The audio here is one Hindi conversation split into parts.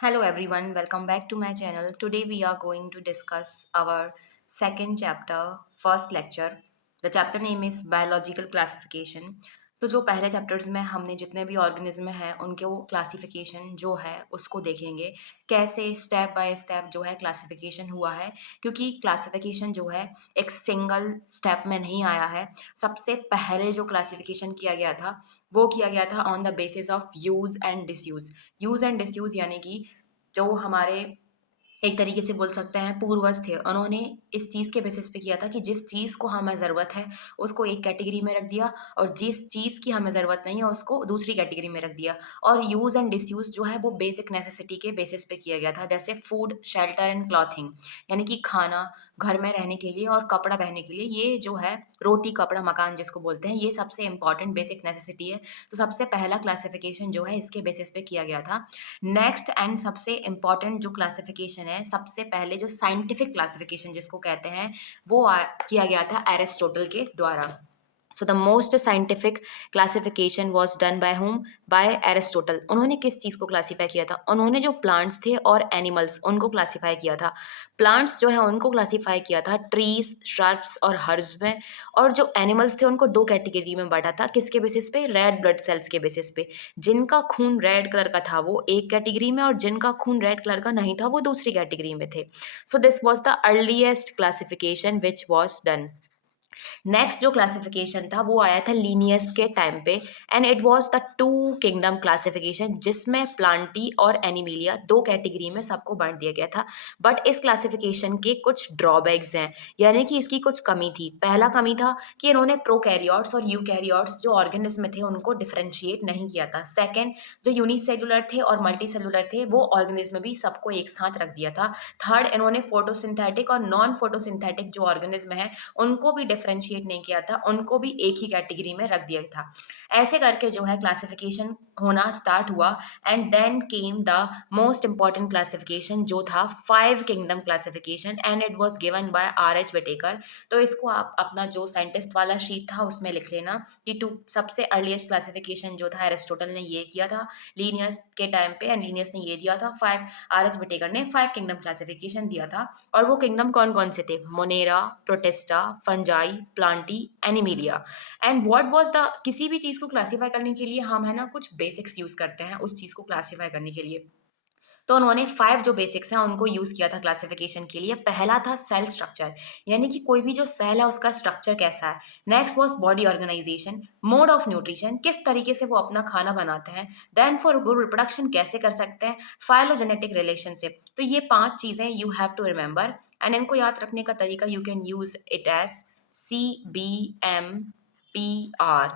Hello everyone, welcome back to my channel. Today we are going to discuss our second chapter, first lecture. The chapter name is Biological Classification. तो जो पहले चैप्टर्स में हमने जितने भी ऑर्गेनिज्म हैं उनके वो क्लासिफिकेशन जो है उसको देखेंगे कैसे स्टेप बाय स्टेप जो है क्लासिफिकेशन हुआ है क्योंकि क्लासिफिकेशन जो है एक सिंगल स्टेप में नहीं आया है। सबसे पहले जो क्लासिफिकेशन किया गया था वो किया गया था on the basis of use and disuse. Use and disuse यानी कि जो हमारे एक तरीके से बोल सकते हैं पूर्वज थे, उन्होंने इस चीज़ के बेसिस पे किया था कि जिस चीज़ को हमें ज़रूरत है उसको एक कैटेगरी में रख दिया और जिस चीज़ की हमें ज़रूरत नहीं है उसको दूसरी कैटेगरी में रख दिया। और यूज़ एंड डिसयूज़ जो है वो बेसिक नेसेसिटी के बेसिस पे किया गया था, जैसे फूड, शेल्टर एंड क्लॉथिंग यानी कि खाना, घर में रहने के लिए और कपड़ा पहनने के लिए, ये जो है रोटी, कपड़ा, मकान जिसको बोलते हैं, ये सबसे इम्पोर्टेंट बेसिक नेसेसिटी है। तो सबसे पहला क्लासिफिकेशन जो है इसके बेसिस पे किया गया था। नेक्स्ट एंड सबसे इम्पॉर्टेंट जो क्लासिफिकेशन है, सबसे पहले जो साइंटिफिक क्लासिफिकेशन जिसको कहते हैं, वो किया गया था एरिस्टोटल के द्वारा। So the most scientific classification was done by whom, by Aristotle. उन्होंने किस चीज़ को क्लासीफाई किया था? उन्होंने जो प्लांट्स थे और एनिमल्स उनको क्लासीफाई किया था। प्लांट्स जो है उनको क्लासीफाई किया था ट्रीज, श्रब्स और हर्ब्स में, और जो एनिमल्स थे उनको दो कैटेगरी में बांटा था। किसके बेसिस पे? रेड ब्लड सेल्स के बेसिस पे। जिनका खून रेड कलर का था वो एक कैटेगरी में और जिनका खून रेड कलर का नहीं था वो दूसरी कैटेगरी में थे। So this was the earliest classification which was done. Next जो क्लासिफिकेशन था वो आया था लीनियस के टाइम पे, and it was the two kingdom classification, जिसमें प्लांटी और एनिमिलिया दो कैटेगरी में सबको बांट दिया गया था। बट इस क्लासिफिकेशन के कुछ ड्रॉबैक्स हैं, यानी कि इसकी कुछ कमी थी। पहला कमी था कि इन्होंने प्रोकैरियोट्स और यूकैरियोट्स जो ऑर्गेनिज्म थे उनको डिफरेंशिएट नहीं किया था। सेकेंड, जो यूनिसेलुलर थे और मल्टीसेलुलर थे वो ऑर्गेनिज्म भी सबको एक साथ रख दिया था। थर्ड, इन्होंने फोटोसिंथेटिक और नॉन फोटोसिंथेटिक जो ऑर्गेनिज्म है उनको भी डिफरेंशिएट नहीं किया था, उनको भी एक ही कैटेगरी में रख दिया था। ऐसे करके जो है क्लासिफिकेशन होना स्टार्ट हुआ, and then came the most important classification जो था five kingdom classification, and it was given by R H. Whittaker. तो इसको आप अपना जो साइंटिस्ट वाला शीट था उसमें लिख लेना कि टू सबसे अर्लीस्ट क्लासिफिकेशन जो था एरिस्टोटल ने ये किया था लीनियस के टाइम पे, एंड लीनियस ने ये दिया था। Five, R H. विटेकर ने फाइव किंगडम क्लासिफिकेशन दिया था। और वो किंगडम कौन कौन से थे? Monera, Protista, Fungi, Plantae, Animalia. And what was the, किसी भी चीज़ को क्लासीफाई करने के लिए हम है ना कुछ बेसिक्स यूज़ करते हैं उस चीज़ को क्लासीफाई करने के लिए। तो उन्होंने 5 जो बेसिक्स हैं उनको यूज़ किया था क्लासिफिकेशन के लिए। पहला था सेल स्ट्रक्चर, यानी कि कोई भी जो सेल है उसका स्ट्रक्चर कैसा है। Next was body organisation, mode of nutrition, किस तरीके से वो अपना खाना बनाते हैं। देन फॉर गुड रिप्रोडक्शन कैसे कर सकते हैं। Phylogenetic relationship. तो ये 5 चीज़ें you have to remember, and इनको याद रखने का तरीका you can use it as CBMPR,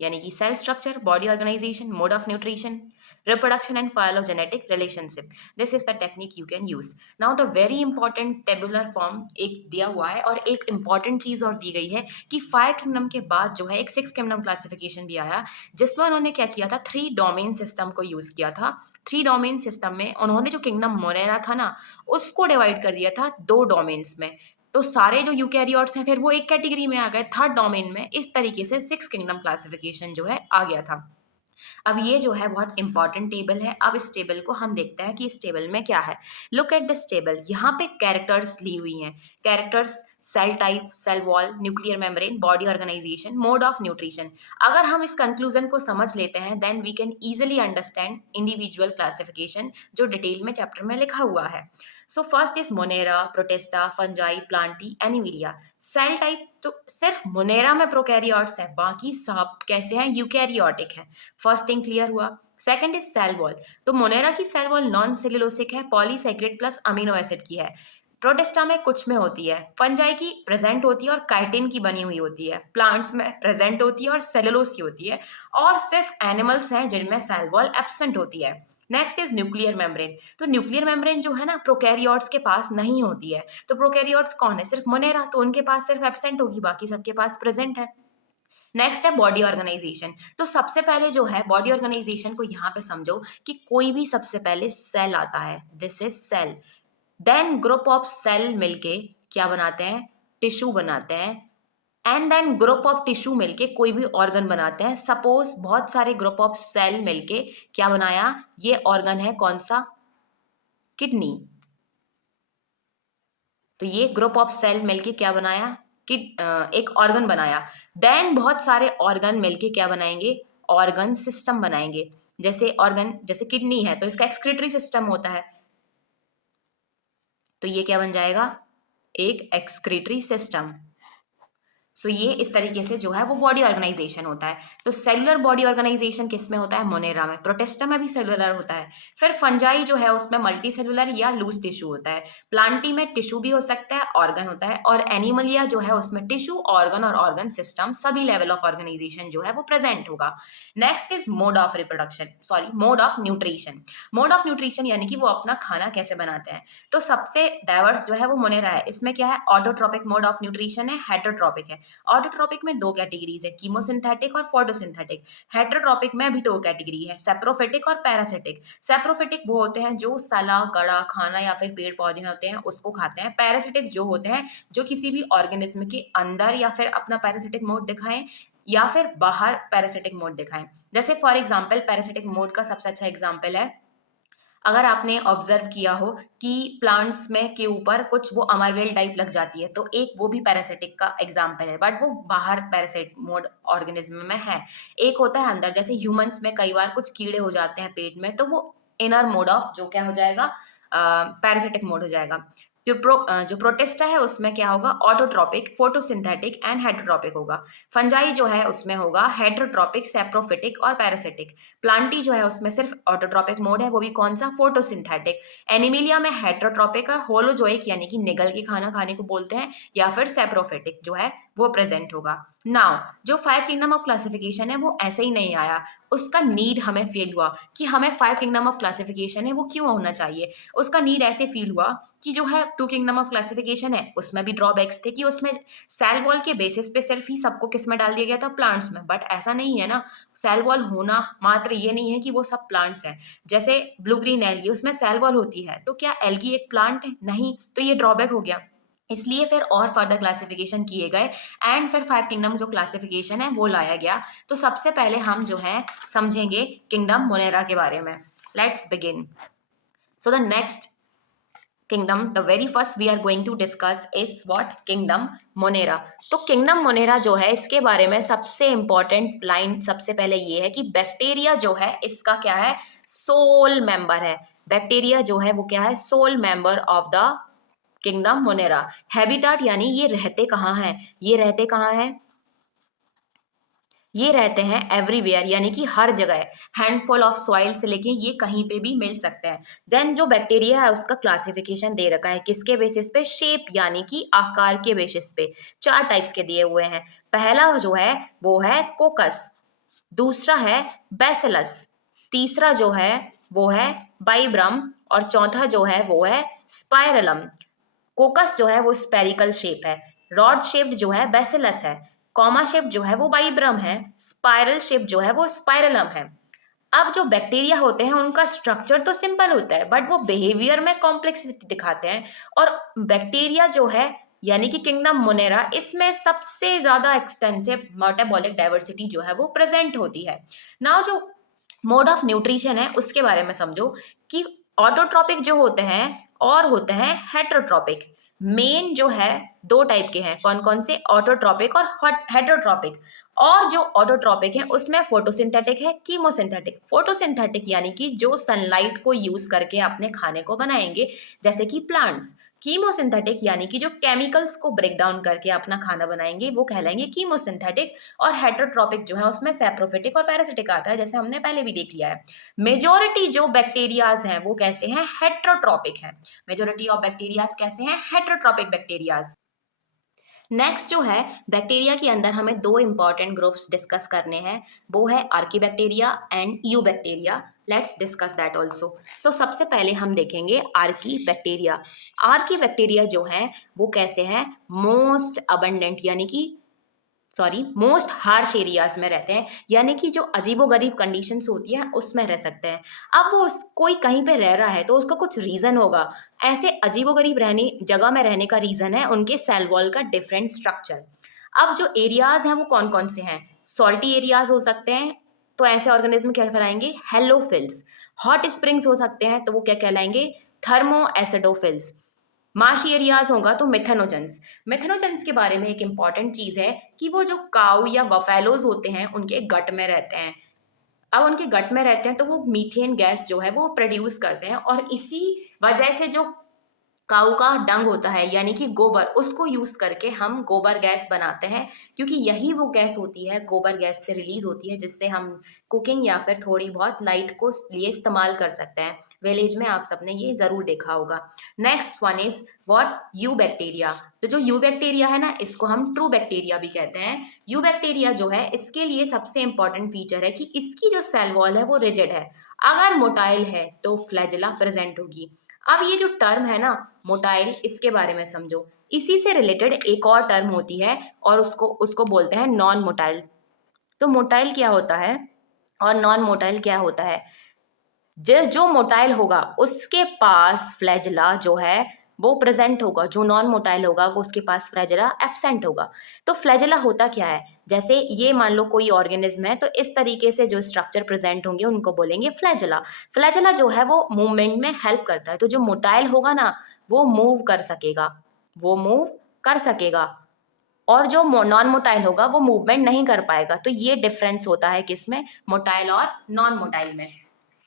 यानी कि cell structure, body organisation, mode of nutrition, reproduction and phylogenetic relationship. This is the technique you can use. Now the very important tabular form एक दिया हुआ है, और एक important चीज़ और दी गई है कि 5 किंगडम के बाद जो है एक 6 किंगडम क्लासिफिकेशन भी आया, जिसमें उन्होंने क्या किया था, 3 डोमेन सिस्टम को यूज़ किया था। 3 डोमेन सिस्टम में उन्होंने जो किंगडम मोनेरा था ना उसको डिवाइड कर दिया था 2 डोमेन्स में। तो सारे जो यूकैरियोट्स हैं फिर वो एक कैटेगरी में आ गए, थर्ड डोमेन में। इस तरीके से 6 किंगडम क्लासिफिकेशन जो है आ गया था। अब ये जो है बहुत इंपॉर्टेंट टेबल है। अब इस टेबल को हम देखते हैं कि इस टेबल में क्या है। लुक एट दिस टेबल, यहाँ पे कैरेक्टर्स ली हुई हैं। Characters, cell type, cell wall, nuclear membrane, body organisation, mode of nutrition. अगर हम इस कंक्लूजन को समझ लेते हैं then we can easily understand individual classification जो डिटेल में चैप्टर में लिखा हुआ है। So first is Monera, Protista, Fungi, Plantae, Animalia. Cell type तो सिर्फ मोनेरा में प्रोकैरियोट्स है, बाकी सब कैसे हैं? यूकैरियोटिक है। फर्स्ट थिंग क्लियर हुआ। Second is cell wall. तो मोनेरा की सेल वॉल नॉन सेल्यूलोसिक है, पॉलीसेक्रेट प्लस अमीनो एसिड की है। प्रोटिस्टा में कुछ में होती है, फंजाई की प्रेजेंट होती है और काइटिन की बनी हुई होती है, प्लांट्स में प्रेजेंट होती है और सेलुलोज की होती है, और सिर्फ एनिमल्स हैं जिनमें सेल वॉल एब्सेंट होती है। Next is nuclear membrane. तो न्यूक्लियर मेम्ब्रेन जो है ना प्रोकैरियोट्स के पास नहीं होती है। तो प्रोकैरियोट्स कौन है? सिर्फ मोनेरा, तो उनके पास सिर्फ एब्सेंट होगी, बाकी सबके पास प्रेजेंट है। नेक्स्ट है बॉडी ऑर्गेनाइजेशन। तो सबसे पहले जो है बॉडी ऑर्गेनाइजेशन को यहाँ पे समझो कि कोई भी सबसे पहले सेल आता है, this is cell. Then group of cell मिलके क्या बनाते हैं? टिश्यू बनाते हैं। And then group of tissue मिलके कोई भी ऑर्गन बनाते हैं। सपोज बहुत सारे ग्रुप ऑफ सेल मिलके क्या बनाया? ये ऑर्गन है कौन सा? किडनी। तो ये ग्रुप ऑफ सेल मिलके क्या बनाया कि एक ऑर्गन बनाया। देन बहुत सारे ऑर्गन मिलके क्या बनाएंगे, ऑर्गन सिस्टम बनाएंगे। जैसे ऑर्गन, जैसे किडनी है तो इसका एक्सक्रीटरी सिस्टम होता है, तो ये क्या बन जाएगा, एक एक्सक्रीटरी सिस्टम। सो ये इस तरीके से जो है वो बॉडी ऑर्गेनाइजेशन होता है। तो सेलुलर बॉडी ऑर्गेनाइजेशन किस में होता है, मोनेरा में। प्रोटिस्टा में भी सेलुलर होता है। फिर फंजाई जो है उसमें मल्टी सेलुलर या लूज टिश्यू होता है। प्लांटी में टिश्यू भी हो सकता है, ऑर्गन होता है। और एनिमलिया जो है उसमें टिश्यू, ऑर्गन और ऑर्गन सिस्टम सभी लेवल ऑफ ऑर्गेनाइजेशन जो है वो प्रेजेंट होगा। Next is mode of reproduction, sorry mode of nutrition. Mode of nutrition यानी कि वो अपना खाना कैसे बनाते हैं। तो सबसे डाइवर्स जो है वो मोनेरा है। इसमें क्या है, ऑटोट्रोपिक मोड ऑफ न्यूट्रिशन है, हेटरोट्रोपिक है। ऑटोट्रोपिक में दो कैटेगरीज है, कीमोसिंथेटिक और फोटोसिंथेटिक। हेटरोट्रोपिक में भी दो कैटेगरी है, सेप्रोफिटिक और पैरासिटिक। सेप्रोफिटिक वो होते हैं जो सला, गड़ा, खाना या फिर पेड़ पौधे होते हैं उसको खाते हैं। पैरासिटिक जो होते हैं जो किसी भी ऑर्गेनिज्म के अंदर या फिर अपना पैरासिटिक मोड दिखाएं या फिर बाहर पैरासिटिक मोड दिखाएं। जैसे फॉर एग्जाम्पल पैरासिटिक मोड का सबसे अच्छा एग्जाम्पल है, अगर आपने ऑब्जर्व किया हो कि प्लांट्स में के ऊपर कुछ वो अमरवेल टाइप लग जाती है, तो एक वो भी पैरासिटिक का एग्जाम्पल है, बट वो बाहर पैरासिट मोड ऑर्गेनिज्म में है। एक होता है अंदर, जैसे ह्यूमंस में कई बार कुछ कीड़े हो जाते हैं पेट में, तो वो इनर मोड ऑफ जो क्या हो जाएगा, पैरासिटिक मोड हो जाएगा। जो प्रोटिस्टा है उसमें क्या होगा, ऑटोट्रोपिक, फोटोसिंथेटिक एंड हेटरोट्रोपिक होगा। फंजाई जो है उसमें होगा हेटरोट्रोपिक, सेप्रोफिटिक और पैरासिटिक। प्लांटी जो है उसमें सिर्फ ऑटोट्रोपिक मोड है, वो भी कौन सा, फोटोसिंथेटिक। एनिमिलिया में हेटरोट्रोपिक है, होलोजोइक यानी कि निगल के खाना खाने को बोलते हैं, या फिर सेप्रोफिटिक जो है वो प्रेजेंट होगा। नाउ जो 5 किंगडम ऑफ क्लासिफिकेशन है वो ऐसे ही नहीं आया, उसका नीड हमें फील हुआ कि हमें 5 किंगडम ऑफ क्लासिफिकेशन है वो क्यों होना चाहिए। उसका नीड ऐसे फील हुआ कि जो है 2 किंगडम ऑफ क्लासिफिकेशन है उसमें भी ड्रॉबैक्स थे कि उसमें सेल वॉल के बेसिस पे सिर्फ ही सबको किस में डाल दिया गया था, प्लांट्स में। बट ऐसा नहीं है ना, सेल वॉल होना मात्र ये नहीं है कि वो सब प्लांट्स हैं। जैसे ब्लू ग्रीन एल्गी उसमें सेल वॉल होती है, तो क्या एल्गी एक प्लांट है, नहीं, तो ये ड्रॉबैक हो गया। इसलिए फिर और फर्दर क्लासिफिकेशन किए गए एंड फिर 5 किंगडम जो क्लासिफिकेशन है वो लाया गया। तो सबसे पहले हम जो है समझेंगे किंगडम मोनेरा के बारे में। Let's begin. So the next kingdom, the very first we are going to discuss is what, kingdom monera। तो kingdom monera जो है इसके बारे में सबसे इंपॉर्टेंट लाइन सबसे पहले ये है कि बैक्टीरिया जो है इसका क्या है, सोल मेंबर है। बैक्टीरिया जो है वो क्या है, sole member of the kingdom Monera. Habitat यानी ये रहते कहाँ हैं, ये रहते कहाँ हैं, ये रहते हैं एवरीवेयर यानी कि हर जगह। हैंडफुल ऑफ सॉइल से लेके ये कहीं पे भी मिल सकते हैं। देन जो बैक्टीरिया है उसका क्लासिफिकेशन दे रखा है किसके बेसिस पे, शेप यानी कि आकार के बेसिस पे। 4 टाइप्स के दिए हुए हैं। पहला जो है वो है कोकस, दूसरा है बैसिलस, तीसरा जो है वो है बाइब्रम और चौथा जो है वो है स्पाइरलम। कोकस जो है वो स्पेरिकल शेप है, रॉड शेप्ड जो है बैसिलस है, कॉमा शेप जो है वो बाइब्रम है, स्पाइरल शेप जो है वो स्पाइरलम है। अब जो बैक्टीरिया होते हैं उनका स्ट्रक्चर तो सिंपल होता है बट वो बिहेवियर में कॉम्प्लेक्सिटी दिखाते हैं। और बैक्टीरिया जो है यानी कि किंगडम मोनेरा, इसमें सबसे ज्यादा एक्सटेंसिव मेटाबॉलिक डाइवर्सिटी जो है वो प्रेजेंट होती है। नाउ जो मोड ऑफ न्यूट्रिशन है उसके बारे में समझो कि ऑटोट्रोपिक जो होते हैं और होते हैं हेटरोट्रोपिक। मेन जो है 2 टाइप के हैं, कौन कौन से, ऑटोट्रोपिक और हेटरोट्रोपिक। और जो ऑटोट्रोपिक है उसमें फोटोसिंथेटिक है, कीमोसिंथेटिक। फोटोसिंथेटिक यानी कि जो सनलाइट को यूज करके अपने खाने को बनाएंगे जैसे कि प्लांट्स। कीमोसिंथेटिक यानी कि जो केमिकल्स को ब्रेक डाउन करके अपना खाना बनाएंगे वो कहलाएंगे कीमोसिंथेटिक। और हेटरोट्रोपिक जो है उसमें सेप्रोफिटिक और पैरासिटिक आता है, जैसे हमने पहले भी देख लिया है। मेजोरिटी जो बैक्टीरियाज हैं वो कैसे हैं, हेटरोट्रोपिक हैं। मेजोरिटी ऑफ बैक्टीरियाज कैसे हैं, हेटरोट्रोपिक बैक्टीरियाज। नेक्स्ट जो है बैक्टीरिया के अंदर हमें 2 इंपॉर्टेंट ग्रुप्स डिस्कस करने हैं, वो है archaebacteria and eubacteria. Let's discuss that also. So सबसे पहले हम देखेंगे आर्कीबैक्टीरिया। आर्कीबैक्टीरिया जो है वो कैसे हैं, मोस्ट अबंडेंट यानी कि मोस्ट हार्श एरियाज में रहते हैं, यानी कि जो अजीबोगरीब कंडीशंस होती हैं उसमें रह सकते हैं। अब वो कोई कहीं पे रह रहा है तो उसका कुछ रीजन होगा। ऐसे अजीबोगरीब रहने जगह में रहने का रीजन है उनके सेल वॉल का डिफरेंट स्ट्रक्चर। अब जो एरियाज हैं वो कौन कौन से हैं, सॉल्टी एरियाज हो सकते हैं, तो ऐसे ऑर्गेनिज्म क्या कहलाएंगे, हेलोफिल्स। हॉट स्प्रिंग्स हो सकते हैं तो वो क्या कहलाएंगे, थर्मो एसिडोफिल्स। मार्शी एरियाज होगा तो मिथेनोजेंस। मिथेनोजेंस के बारे में एक इंपॉर्टेंट चीज है कि वो जो काऊ या बफेलोज होते हैं उनके गट में रहते हैं। अब उनके गट में रहते हैं तो वो मीथेन गैस जो है वो प्रोड्यूस करते हैं, और इसी वजह से जो काऊ का डंग होता है यानी कि गोबर, उसको यूज करके हम गोबर गैस बनाते हैं, क्योंकि यही वो गैस होती है, गोबर गैस से रिलीज होती है, जिससे हम कुकिंग या फिर थोड़ी बहुत लाइट को लिए इस्तेमाल कर सकते हैं। विलेज में आप सबने ये जरूर देखा होगा। Next one is what, you bacteria. तो जो यू बैक्टीरिया है ना, इसको हम ट्रू बैक्टीरिया भी कहते हैं। यू बैक्टीरिया जो है, इसके लिए सबसे इंपॉर्टेंट फीचर है कि इसकी जो सेल वॉल है वो रिजिड है। अगर मोटाइल है तो फ्लैजिला प्रेजेंट होगी। अब ये जो टर्म है ना मोटाइल, इसके बारे में समझो। इसी से रिलेटेड एक और टर्म होती है और उसको उसको बोलते हैं नॉन मोटाइल। तो मोटाइल क्या होता है और नॉन मोटाइल क्या होता है? जो मोटाइल होगा उसके पास फ्लैजिला जो है वो प्रेजेंट होगा, जो नॉन मोटाइल होगा वो उसके पास फ्लैजिला एब्सेंट होगा। तो फ्लैजिला होता क्या है? जैसे ये मान लो कोई ऑर्गेनिज्म है, तो इस तरीके से जो स्ट्रक्चर प्रेजेंट होंगे उनको बोलेंगे फ्लैजिला। फ्लैजिला जो है वो मूवमेंट में हेल्प करता है। तो जो मोटाइल होगा ना वो मूव कर सकेगा, वो मूव कर सकेगा, और जो नॉन मोटाइल होगा वो मूवमेंट नहीं कर पाएगा। तो ये डिफरेंस होता है किसमें, मोटाइल और नॉन मोटाइल में।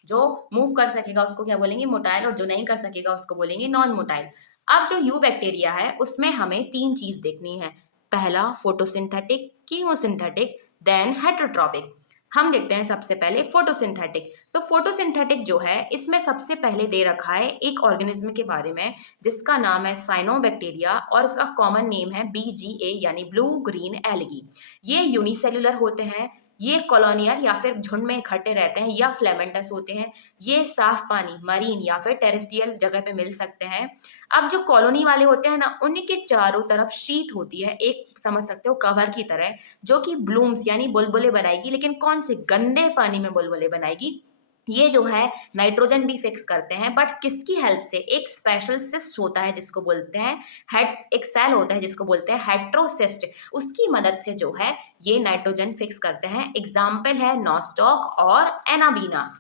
जो मूव कर सकेगा उसको क्या बोलेंगे, मोटाइल, और जो नहीं कर सकेगा उसको बोलेंगे नॉन मोटाइल। अब जो यू बैक्टीरिया है उसमें हमें तीन चीज देखनी है। पहला फोटोसिंथेटिक, कीमोसिंथेटिक, देन हेटेरोट्रॉपिक। हम देखते हैं सबसे पहले फोटोसिंथेटिक। तो फोटोसिंथेटिक जो है इसमें सबसे पहले दे रखा है एक ऑर्गेनिज्म के बारे में जिसका नाम है साइनोबैक्टीरिया, और इसका कॉमन नेम है BGA यानी ब्लू ग्रीन एल्गी। ये यूनिसेल्युलर होते हैं, ये कॉलोनियल या फिर झुंड में इकट्ठे रहते हैं, या फ्लेमेंटस होते हैं। ये साफ पानी, मरीन या फिर टेरेस्ट्रियल जगह पे मिल सकते हैं। अब जो कॉलोनी वाले होते हैं ना, उनके चारों तरफ शीट होती है, एक समझ सकते हो कवर की तरह, जो कि ब्लूम्स यानी बुलबुले बनाएगी। लेकिन कौन से, गंदे पानी में बुलबुले बनाएगी। ये जो है नाइट्रोजन भी फिक्स करते हैं, बट किसकी हेल्प से? एक स्पेशल सिस्ट होता है जिसको बोलते हैं हेड, एक सेल होता है जिसको बोलते हैं हेट्रोसिस्ट। उसकी मदद से जो है ये नाइट्रोजन फिक्स करते हैं। एग्जाम्पल है नॉस्टॉक और एनाबीना।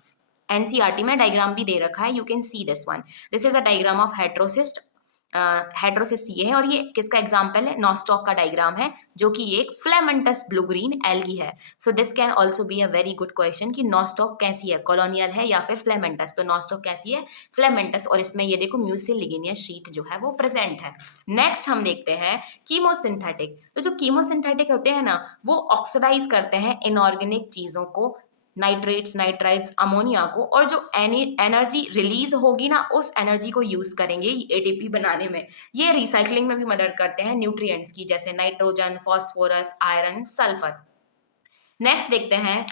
एनसीईआरटी में डायग्राम भी दे रखा है, you can see this one. This is a diagram of heterocyst. Heterocyst ये है, और ये किसका एग्जाम्पल है? नॉस्टॉक का डायग्राम है, जो कि एक फ्लेमेंटस ब्लू ग्रीन एल्गी है। So this can also be a very good question कि नॉस्टॉक कैसी है, कॉलोनियल है या फिर फ्लेमेंटस। तो नॉस्टॉक कैसी है? फ्लेमेंटस, और इसमें ये देखो म्यूसिलिगेनियस शीट जो है वो प्रेजेंट है। नेक्स्ट हम देखते हैं कीमोसिंथेटिक। तो जो कीमोसिंथेटिक होते हैं ना, वो ऑक्सीडाइज करते हैं इनऑर्गेनिक चीजों को, नाइट्रेट्स, नाइट्राइड्स, अमोनिया को, और जो एनर्जी रिलीज होगी ना उस एनर्जी को यूज करेंगे एटीपी बनाने में। ये रिसाइकलिंग में भी मदद करते हैं न्यूट्रिएंट्स की, जैसे nitrogen, phosphorus, iron, sulphur. Next देखते हैं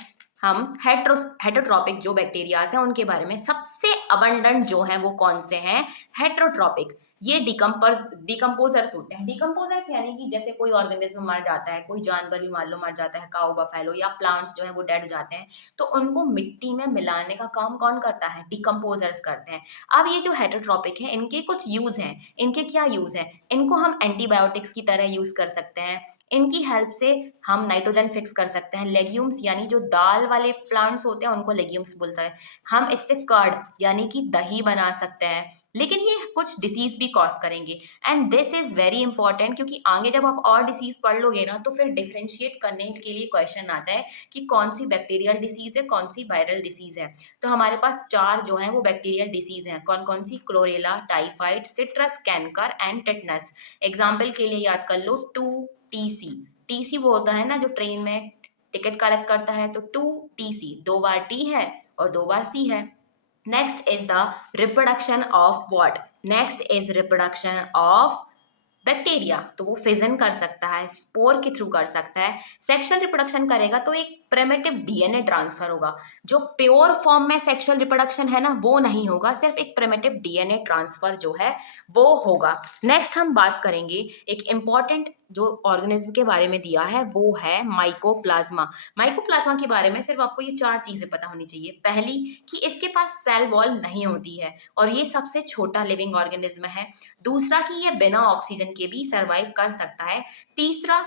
हम हेटरोट्रॉपिक जो बैक्टीरियाज हैं उनके बारे में। सबसे अबंडेंट जो है वो कौन से हैं? हेटरोट्रॉपिक। ये डिकम्पोजर्स होते हैं। डिकम्पोजर्स यानी कि जैसे कोई ऑर्गेनिज्म मर जाता है, कोई जानवर भी मान लो मर जाता है, काऊ, बफेलो, या प्लांट्स जो है वो डेड जाते हैं, तो उनको मिट्टी में मिलाने का काम कौन करता है? डिकम्पोजर्स करते हैं। अब ये जो हेटरोट्रॉपिक है इनके कुछ यूज हैं। इनके क्या यूज हैं? इनको हम एंटीबायोटिक्स की तरह यूज कर सकते हैं। इनकी हेल्प से हम नाइट्रोजन फिक्स कर सकते हैं। लेग्यूम्स यानी जो दाल वाले प्लांट्स होते हैं उनको लेग्यूम्स बोलता है। हम इससे कर्ड यानी कि दही बना सकते हैं। लेकिन ये कुछ डिसीज भी कॉज करेंगे, and this is very important, क्योंकि आगे जब आप और डिसीज पढ़ लोगे ना तो फिर डिफ्रेंशिएट करने के लिए क्वेश्चन आता है कि कौन सी बैक्टीरियल डिसीज है, कौन सी वायरल डिसीज है। तो हमारे पास चार जो है वो बैक्टीरियल डिसीज हैं। कौन कौन सी? Chlorella, typhoid, citrus canker and tetanus. Example के लिए याद कर लो 2TC। टीसी वो होता है ना जो ट्रेन में टिकट कलेक्ट करता है, तो 2TC, दो बार टी है और दो बार सी है। Next is the reproduction of what? Next is reproduction of bacteria. तो वो फिजन कर सकता है, स्पोर के थ्रू कर सकता है। सेक्सुअल रिप्रोडक्शन करेगा तो एक प्रिमिटिव डीएनए ट्रांसफर होगा। जो प्योर फॉर्म में सेक्सुअल रिप्रोडक्शन है ना वो नहीं होगा, सिर्फ एक प्रिमिटिव डीएनए ट्रांसफर जो है वो होगा। नेक्स्ट हम बात करेंगे एक इंपॉर्टेंट जो ऑर्गेनिज्म के बारे में दिया है, वो है माइकोप्लाज्मा। माइकोप्लाज्मा के बारे में सिर्फ आपको ये चार चीजें पता होनी चाहिए। पहली, कि इसके पास सेल वॉल नहीं होती है और ये सबसे छोटा लिविंग ऑर्गेनिज्म है। दूसरा, कि ये बिना ऑक्सीजन के भी सरवाइव कर सकता है। तीसरा,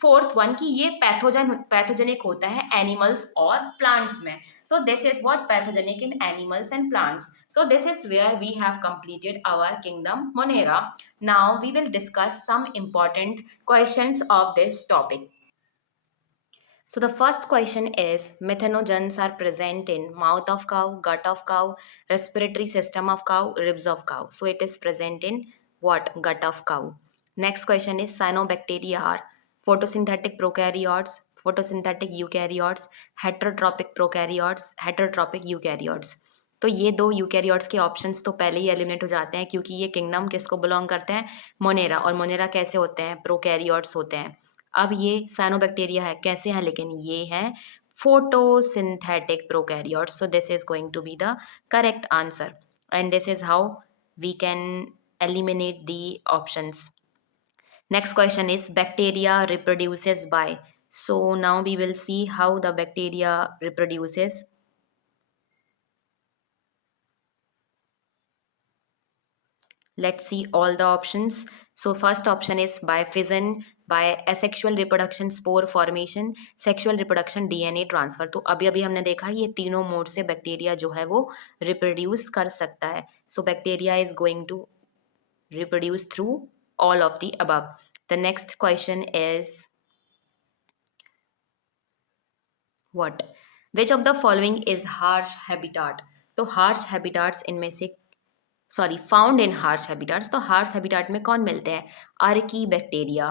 फोर्थ वन, कि ये पैथोजेनिक होता है एनिमल्स और प्लांट्स में। So this is what pathogenic in animals and plants. So this is where we have completed our kingdom Monera. Now we will discuss some important questions of this topic. So the first question is methanogens are present in mouth of cow, gut of cow, respiratory system of cow, ribs of cow. So it is present in what? Gut of cow. Next question is cyanobacteria are photosynthetic prokaryotes, photosynthetic eukaryotes, heterotrophic prokaryotes, heterotrophic eukaryotes. तो ये दो यूकैरियोट्स के ऑप्शंस तो पहले ही एलिमिनेट हो जाते हैं क्योंकि ये किंगडम किसको बिलोंग करते हैं? मोनेरा। और मोनेरा कैसे होते हैं? प्रोकैरियोट्स होते हैं। अब ये साइनोबैक्टीरिया है, कैसे हैं? लेकिन ये हैं photosynthetic prokaryotes. So this is going to be the correct answer. And this is how we can eliminate the options. Next question is bacteria reproduces by. So now we will see how the bacteria reproduces. Let's see all the options. So first option is by fission, by asexual reproduction, spore formation, sexual reproduction, DNA transfer. तो अभी अभी हमने देखा ये तीनों मोड से बैक्टीरिया जो है वो रिप्रोड्यूस कर सकता है. So bacteria is going to reproduce through all of the above. The next question is what? Which of the following is harsh habitat? तो harsh habitats इनमें से फाउंड इन हार्श हैबिटाट्स. तो हार्श हैबिटाट में कौन मिलते हैं? Archaebacteria.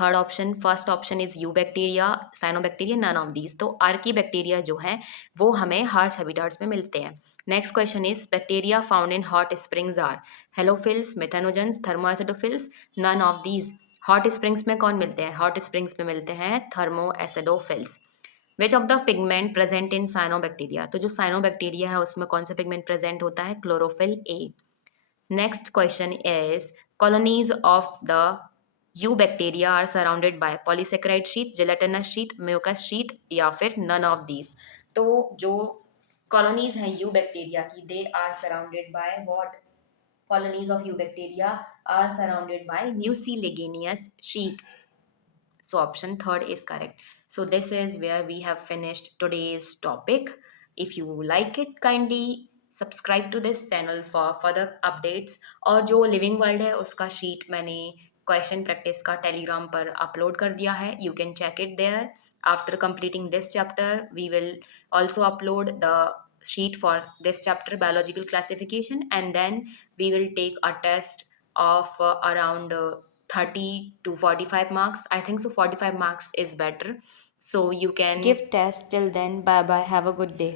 Third option, first option is eubacteria, cyanobacteria, none of these. तो आर्की बैक्टीरिया जो है वो हमें हार्श हैबिटाट्स में मिलते हैं. Next question is bacteria found in hot springs are halophiles, methanogens, thermoacidophiles, none of these. Hot springs में कौन मिलते हैं? हॉट स्प्रिंग्स में मिलते हैं thermoacidophiles. Which of the pigment present in cyanobacteria? तो जो साइनोबैक्टीरिया है उसमें कौन सा पिगमेंट प्रेजेंट होता है? Chlorophyll A. Next question is colonies of the eubacteria are surrounded by polysaccharide sheath, gelatinous sheath, mucus sheath या फिर none of these. तो जो colonies हैं eubacteria की they are surrounded by what? Colonies of eubacteria are surrounded by mucilaginous sheath. So option third is correct. So this is where we have finished today's topic. If you like it, kindly subscribe to this channel for further updates. और जो लिविंग वर्ल्ड है उसका शीट मैंने क्वेश्चन प्रैक्टिस का टेलीग्राम पर अपलोड कर दिया है. You can check it there. After completing this chapter we will also upload the sheet for this chapter biological classification, and then we will take a test of around 30 to 45 marks. I think so 45 marks is better, so you can give test. Till then, bye bye, have a good day.